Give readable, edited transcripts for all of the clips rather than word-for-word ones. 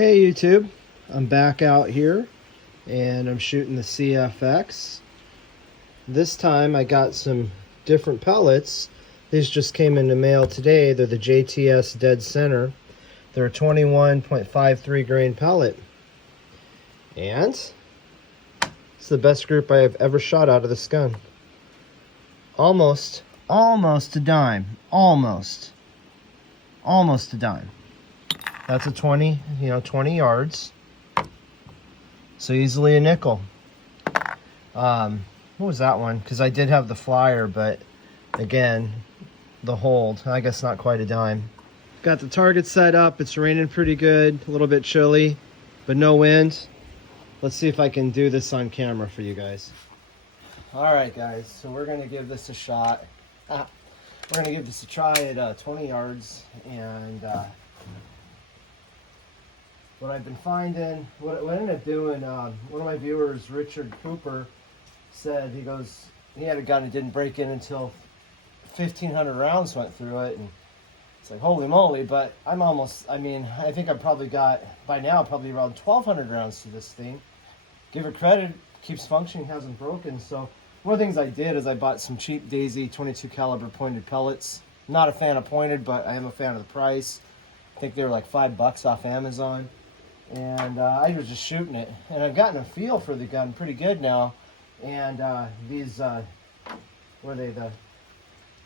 Hey YouTube, I'm back out here and I'm shooting the CFX. This time I got some different pellets. These just came in the mail today. They're the JTS Dead Center. They're a 21.53 grain pellet. And it's the best group I have ever shot out of this gun. Almost a dime. Almost a dime. That's a 20 yards. So easily a nickel. What was that one? Because I did have the flyer, but again, the hold, I guess not quite a dime. Got the target set up. It's raining pretty good, a little bit chilly, but no wind. Let's see if I can do this on camera for you guys. All right, guys, so we're gonna give this a shot. We're gonna give this a try at 20 yards, and what I've been finding, what I ended up doing, one of my viewers, Richard Cooper, said, he had a gun that didn't break in until 1,500 rounds went through it, and it's like, holy moly, but I think I've probably got, by now, probably around 1,200 rounds to this thing. Give it credit, keeps functioning, hasn't broken. So one of the things I did is I bought some cheap Daisy 22 caliber pointed pellets. I'm not a fan of pointed, but I am a fan of the price. I think they were like $5 off Amazon. And I was just shooting it, and I've gotten a feel for the gun pretty good now. And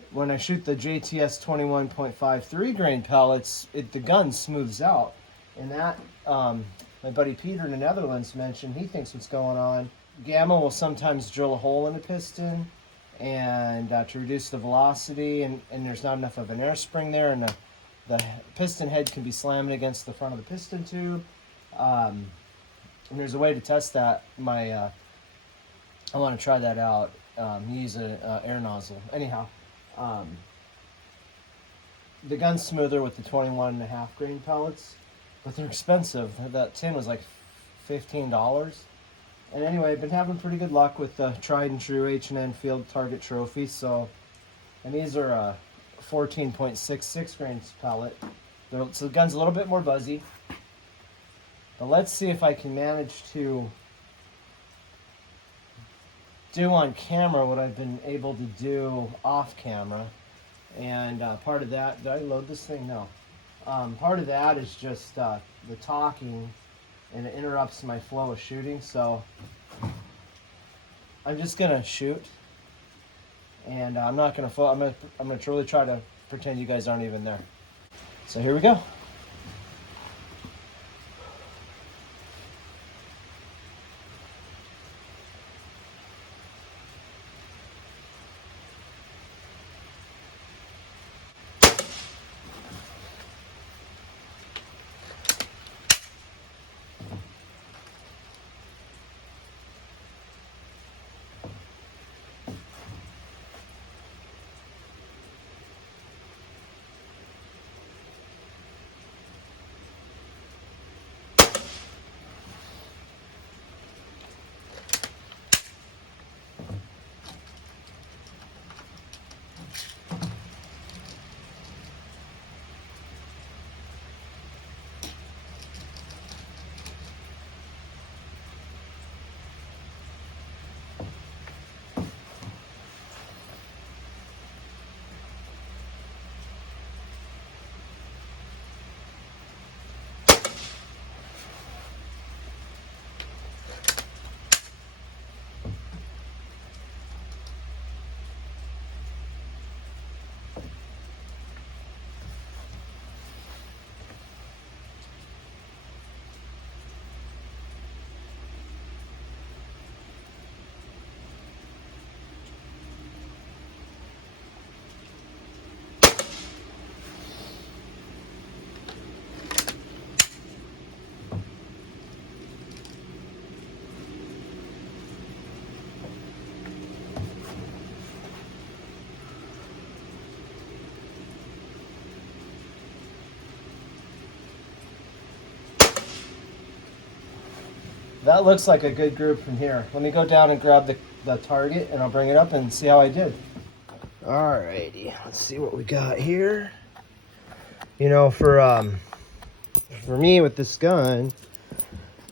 when I shoot the JTS 21.53 grain pellets, the gun smooths out. And that, my buddy Peter in the Netherlands mentioned, he thinks what's going on. Gamma will sometimes drill a hole in the piston, and to reduce the velocity, and there's not enough of an air spring there, and the piston head can be slamming against the front of the piston tube. And there's a way to test that. I want to try that out. Use an air nozzle. Anyhow, the gun's smoother with the 21.5 grain pellets, but they're expensive. That tin was like $15. And anyway, I've been having pretty good luck with the tried and true H&N Field Target Trophy. So, and these are a 14.66 grains pellet. So the gun's a little bit more buzzy. But let's see if I can manage to do on camera what I've been able to do off camera. And part of that, did I load this thing? No. Part of that is just the talking, and it interrupts my flow of shooting. So I'm just gonna shoot, and I'm not gonna I'm gonna really try to pretend you guys aren't even there. So here we go. That looks like a good group from here. Let me go down and grab the target, and I'll bring it up and see how I did. Alrighty, let's see what we got here. You know, for for me with this gun,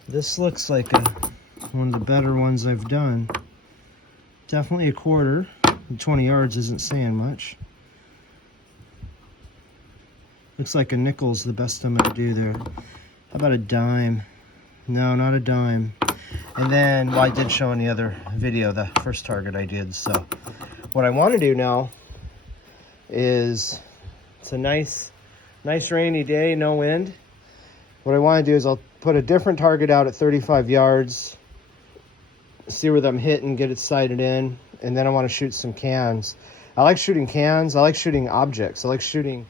this looks like one of the better ones I've done. Definitely a quarter. 20 yards isn't saying much. Looks like a nickel's the best I'm gonna do there. How about a dime? No, not a dime. And then, well, I did show in the other video the first target I did. So what I want to do now is, it's a nice rainy day, no wind. What I want to do is I'll put a different target out at 35 yards, see where I'm hitting, get it sighted in, and then I want to shoot some cans. I like shooting cans. I like shooting objects. I like shooting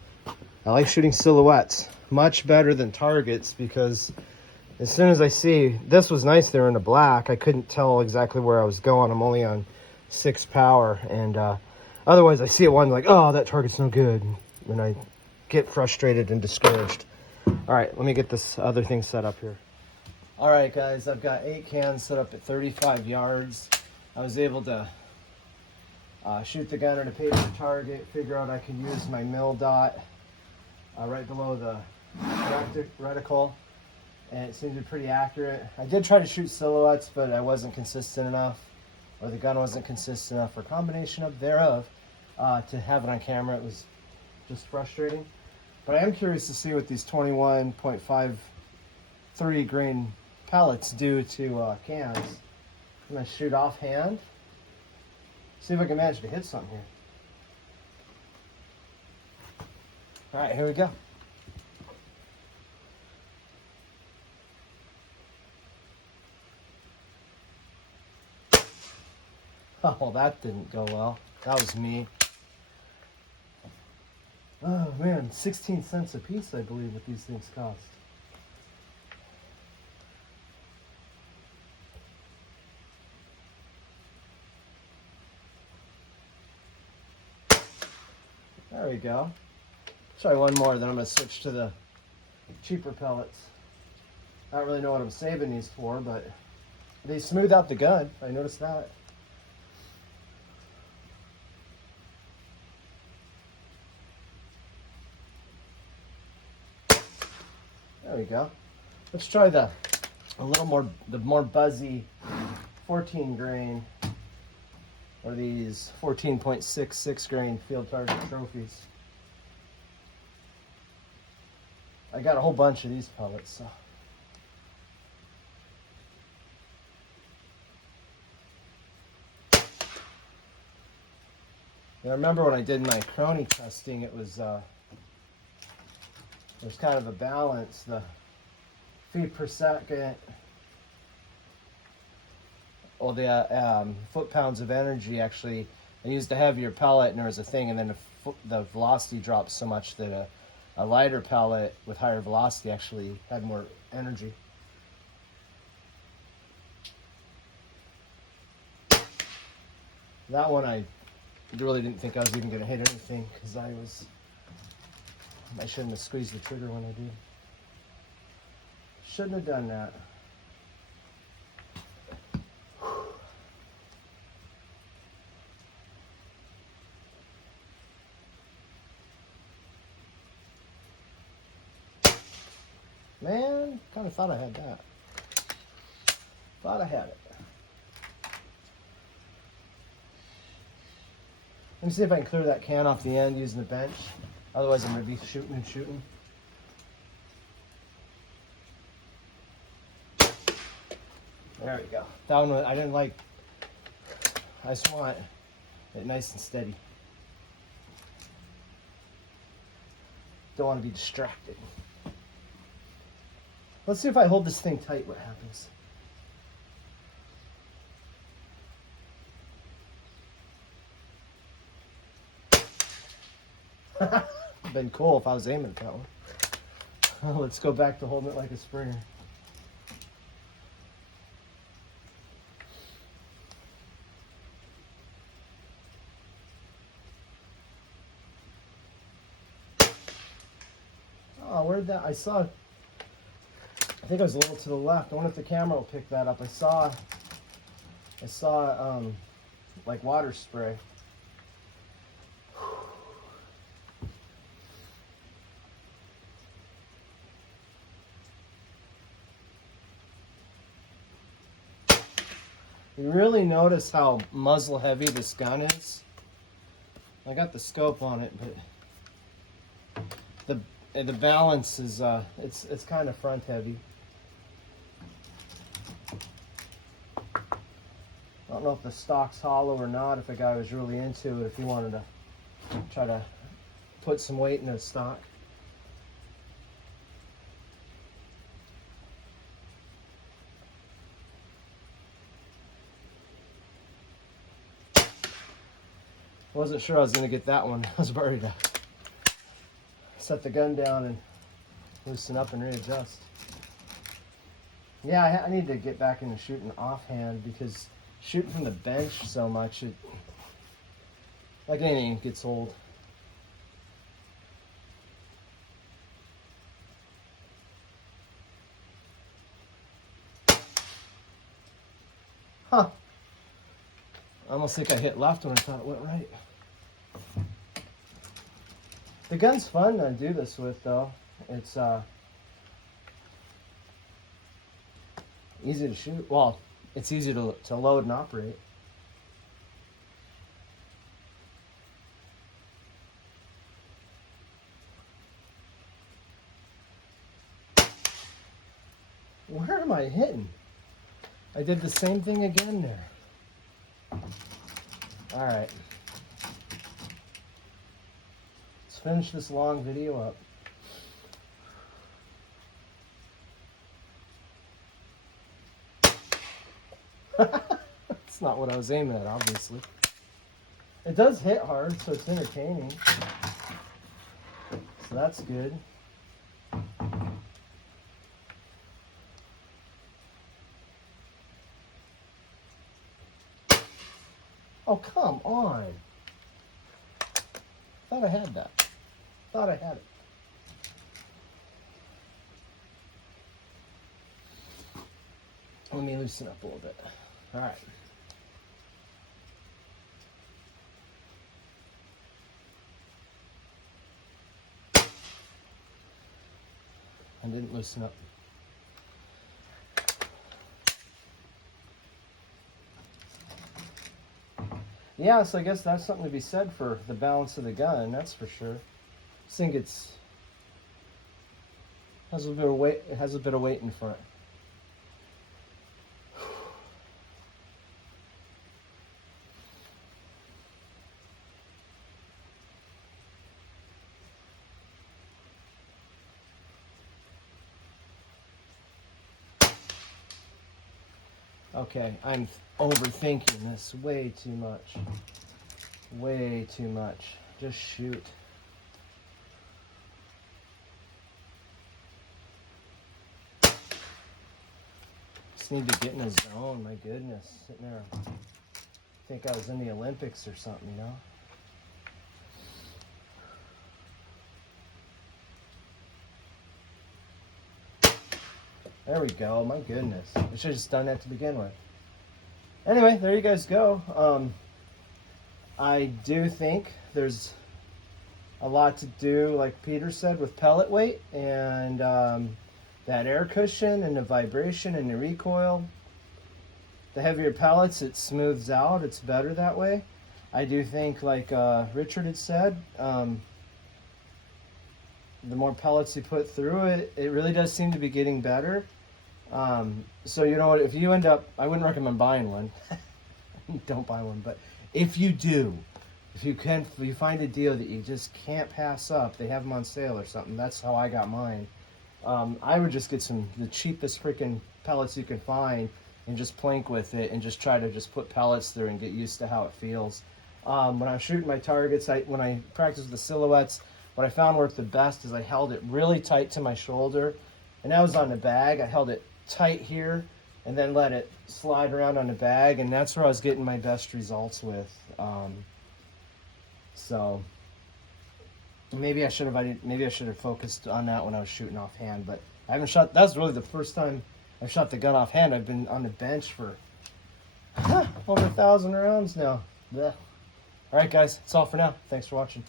silhouettes much better than targets, because as soon as I see, this was nice there in the black, I couldn't tell exactly where I was going. I'm only on 6 power, and otherwise I see it one like, oh, that target's no good, and I get frustrated and discouraged. All right, let me get this other thing set up here. All right, guys, I've got 8 cans set up at 35 yards. I was able to shoot the gun at a paper target, figure out I could use my mill dot right below the reticle, and it seemed to be pretty accurate. I did try to shoot silhouettes, but I wasn't consistent enough, or the gun wasn't consistent enough, or a combination of thereof, to have it on camera. It was just frustrating. But I am curious to see what these 21.53 grain pellets do to cans. I'm gonna shoot offhand, see if I can manage to hit something here. All right, here we go. Oh, well, that didn't go well. That was me. Oh man, 16 cents a piece, I believe, what these things cost. There we go. Try one more, then I'm going to switch to the cheaper pellets. I don't really know what I'm saving these for, but they smooth out the gun. I noticed that. There we go. Let's try the more buzzy 14 grain, or these 14.66 grain Field Target Trophies. I got a whole bunch of these pellets, so. I remember when I did my crony testing, it was there's kind of a balance. The feet per second, or the foot-pounds of energy, actually, I used a heavier pellet and there was a thing, and then the velocity dropped so much that a lighter pellet with higher velocity actually had more energy. That one I really didn't think I was even going to hit anything, because I shouldn't have squeezed the trigger when I did. Shouldn't have done that. Man, kind of thought I had that. Thought I had it. Let me see if I can clear that can off the end using the bench. Otherwise, I'm going to be shooting and shooting. There we go. That one I didn't like. I just want it nice and steady. Don't want to be distracted. Let's see if I hold this thing tight, what happens. Been cool if I was aiming at that one. Let's go back to holding it like a springer. Oh, where'd that? I think I was a little to the left. I wonder if the camera will pick that up. I saw like water spray. You really notice how muzzle heavy this gun is. I got the scope on it, but the balance is it's kind of front heavy. I don't know if the stock's hollow or not, if a guy was really into it, if he wanted to try to put some weight in his stock. Wasn't sure I was going to get that one. I was about ready to set the gun down and loosen up and readjust. Yeah, I need to get back into shooting offhand, because shooting from the bench so much, it, like anything, gets old. Huh. I almost think I hit left when I thought it went right. The gun's fun to do this with, though. It's easy to shoot. Well, it's easy to load and operate. Where am I hitting? I did the same thing again there. All right. Let's finish this long video up. That's not what I was aiming at, obviously. It does hit hard, so it's entertaining. So that's good. Oh, come on. Thought I had that. Thought I had it. Let me loosen up a little bit. All right. I didn't loosen up. Yeah, so I guess that's something to be said for the balance of the gun, that's for sure. I think has a bit of weight. It has a bit of weight in front. Okay, I'm overthinking this way too much. Way too much. Just shoot. Just need to get in a zone, my goodness. Sitting there. I think I was in the Olympics or something, you know? There we go, my goodness. I should have just done that to begin with. Anyway, there you guys go. I do think there's a lot to do, like Peter said, with pellet weight and that air cushion and the vibration and the recoil. The heavier pellets, it smooths out. It's better that way. I do think, like Richard had said, the more pellets you put through it, it really does seem to be getting better. So you know what, if you end up, I wouldn't recommend buying one. Don't buy one, but if you do, if you find a deal that you just can't pass up, they have them on sale or something. That's how I got mine. I would just get the cheapest freaking pellets you can find and just plank with it and just try to just put pellets through and get used to how it feels. When I was shooting my targets, when I practiced with the silhouettes, what I found worked the best is I held it really tight to my shoulder, and that was on the bag. I held it tight here and then let it slide around on the bag, and that's where I was getting my best results with. So maybe I should have focused on that when I was shooting offhand, but I haven't shot. That's really the first time I've shot the gun offhand. I've been on the bench for over 1,000 rounds now. Blech. All right, guys, that's all for now. Thanks for watching.